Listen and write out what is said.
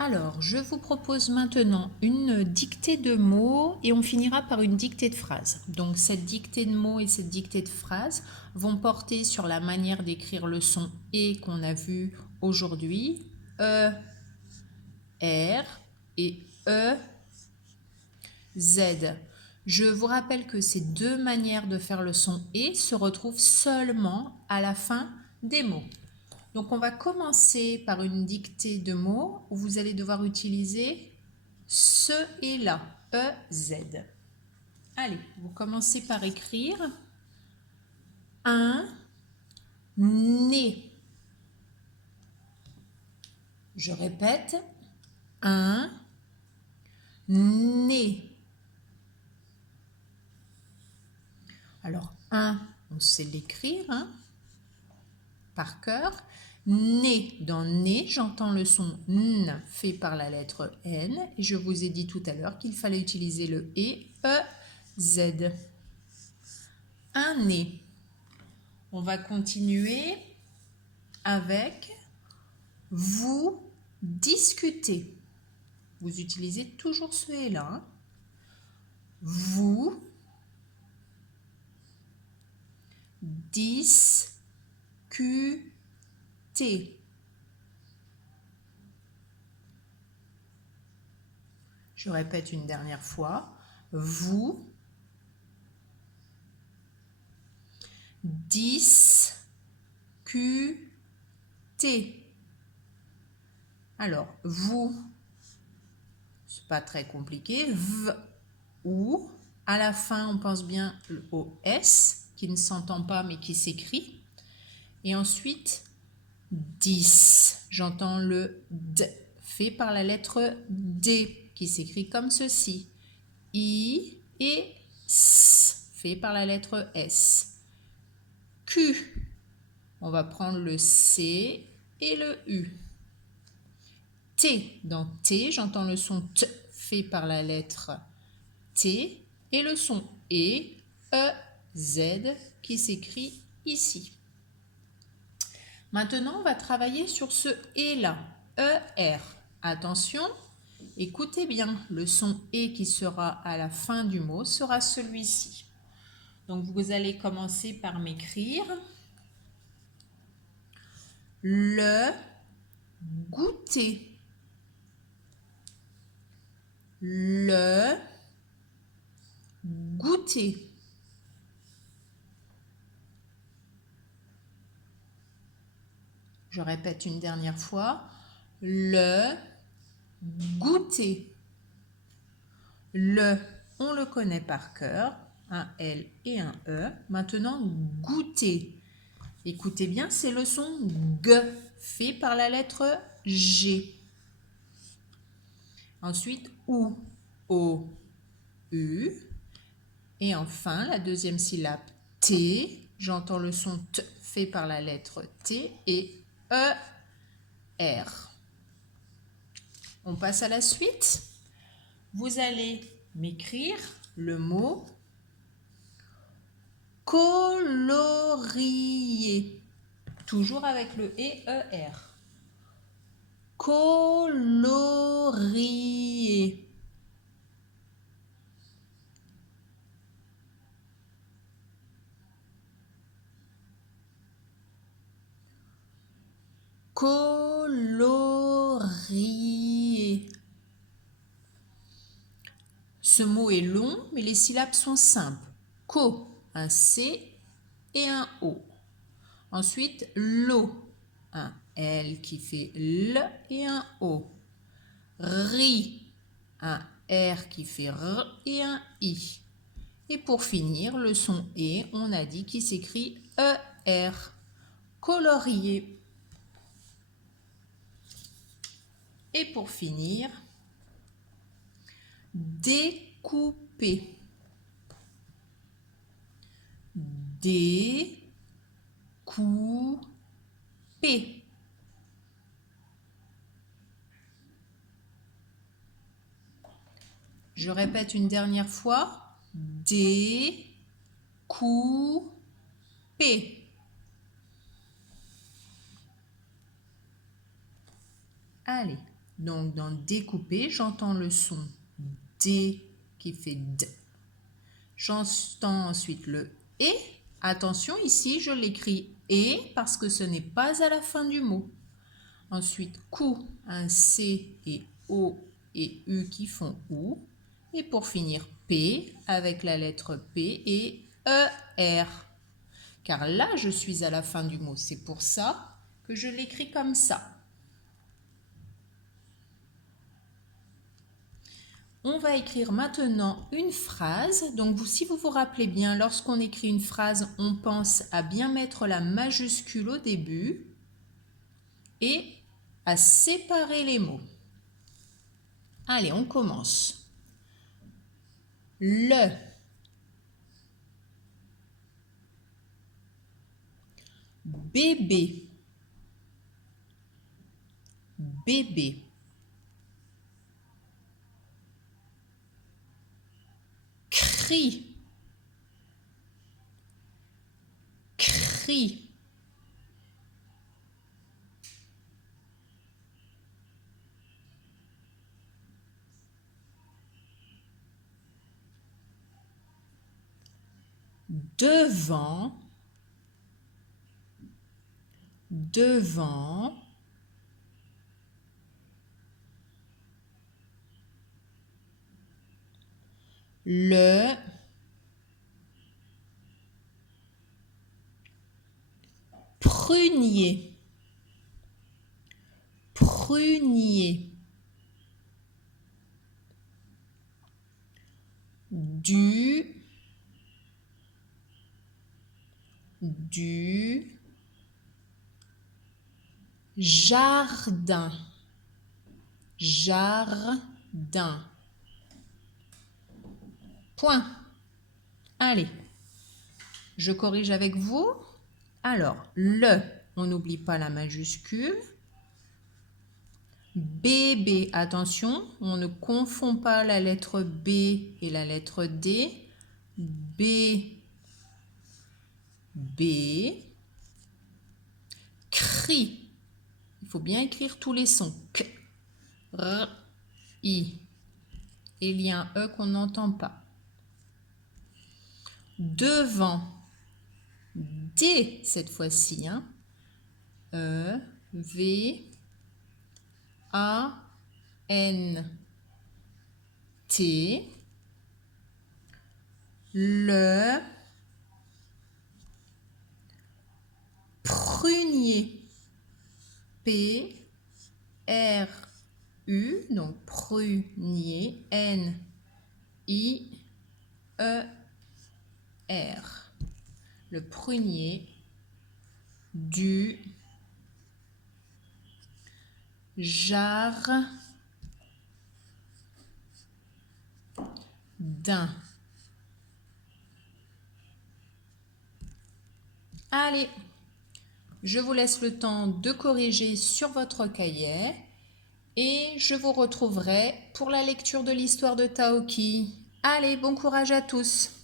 Alors, je vous propose maintenant une dictée de mots et on finira par une dictée de phrases. Donc, cette dictée de mots et cette dictée de phrases vont porter sur la manière d'écrire le son et qu'on a vu aujourd'hui. E, R et E, Z. Je vous rappelle que ces deux manières de faire le son et se retrouvent seulement à la fin des mots. Donc, on va commencer par une dictée de mots où vous allez devoir utiliser ce et là, E, Z. Allez, vous commencez par écrire un nez. Je répète, un nez. Alors, un, on sait l'écrire par cœur. Nez, dans nez, j'entends le son N fait par la lettre N. Et je vous ai dit tout à l'heure qu'il fallait utiliser le E, Z. Un nez. On va continuer avec vous discutez. Vous utilisez toujours ce et là. Vous discutez. Je répète une dernière fois. Vous discutez. Alors, vous, c'est pas très compliqué. V, ou. À la fin, on pense bien au S, qui ne s'entend pas mais qui s'écrit. Et ensuite, 10. J'entends le D, fait par la lettre D, qui s'écrit comme ceci. I et S, fait par la lettre S. Q. On va prendre le C et le U. T. Dans T, j'entends le son T, fait par la lettre T, et le son E, Z, qui s'écrit ici. Maintenant, on va travailler sur ce et là, ER. Attention, écoutez bien, le son et qui sera à la fin du mot sera celui-ci. Donc, vous allez commencer par m'écrire le goûter. Le goûter. Je répète une dernière fois. Le goûter. Le, on le connaît par cœur. Un L et un E. Maintenant, goûter. Écoutez bien, c'est le son G, fait par la lettre G. Ensuite, OU, O, U. Et enfin, la deuxième syllabe T. J'entends le son T, fait par la lettre T et E, R. On passe à la suite. Vous allez m'écrire le mot colorier. Toujours avec le E-E-R. Colorier. Colorier. Ce mot est long, mais les syllabes sont simples. Co, un C et un O. Ensuite, lo, un L qui fait L et un O. Ri, un R qui fait R et un I. Et pour finir, le son E, on a dit qu'il s'écrit ER. Colorier. Et pour finir, découper. Découper. Je répète une dernière fois. Découper. Allez, Donc, dans découper, j'entends le son D qui fait D. J'entends ensuite le E. Attention, ici, je l'écris E parce que ce n'est pas à la fin du mot. Ensuite, coup, un C et O et U qui font OU. Et pour finir, P avec la lettre P et ER. Car là, je suis à la fin du mot. C'est pour ça que je l'écris comme ça. On va écrire maintenant une phrase. Donc, si vous vous rappelez bien, lorsqu'on écrit une phrase, on pense à bien mettre la majuscule au début et à séparer les mots. Allez, on commence. Le. Bébé. Bébé. Cri. Cri. Devant. Devant. Le. Prunier. Prunier. Du jardin. Jardin. Point. Allez, je corrige avec vous. Alors, le, on n'oublie pas la majuscule. Bébé, attention, on ne confond pas la lettre B et la lettre D. B, B. Cri. Il faut bien écrire tous les sons. K, R, I. Et il y a un E qu'on n'entend pas. Devant. D cette fois-ci. Hein. E, V, A, N, T. Le prunier. P, R, U. Donc prunier. N, I, E, R. Le prunier du jardin. Allez, je vous laisse le temps de corriger sur votre cahier et je vous retrouverai pour la lecture de l'histoire de Taoki. Allez, bon courage à tous!